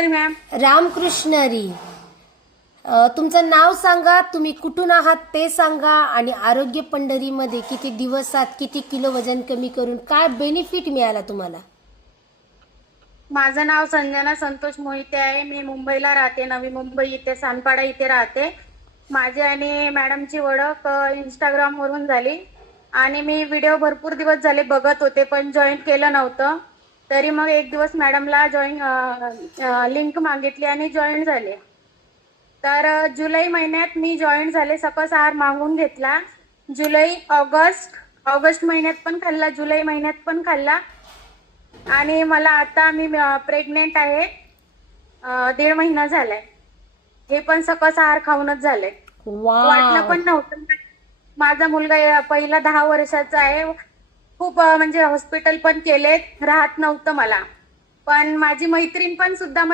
Ramakrishna ma'am. Ramakrishna Hari. तुमचं नाव सांगा, तुम्ही कुठून आहात ते सांगा, आणि आरोग्य पंढरीमध्ये किती दिवसात किती किलो वजन कमी करून काय बेनिफिट मिळाला तुम्हाला? माझं नाव संजना संतोष मोहिते आहे. मी मुंबईला राहते, नवी मुंबई इथे सानपाडा इथे राहते. माझी आणि मॅडमची ओळख इंस्टाग्राम वरून झाली आणि मी व्हिडिओ भरपूर दिवस झाले बघत होते पण जॉईन केलं नव्हतं. तरी मग एक दिवस मॅडमला लिंक मागितली आणि जॉईन झाले. तर जुलै महिन्यात मी जॉईन झाले. सकस आहार मागवून घेतला. जुलै ऑगस्ट महिन्यात पण खाल्ला, जुलै महिन्यात पण खाल्ला आणि मला आता मी प्रेग्नेंट आहे. 1.5 महिना झालाय. हे पण सकस आहार खाऊनच झालंय. वाटलं पण नव्हतं. माझा मुलगा पहिला 10 वर्षाचा आहे. खूप म्हणजे हॉस्पिटल पण केलेत, राहत नव्हतं मला. पण माझी मैत्रीण पण सुद्धा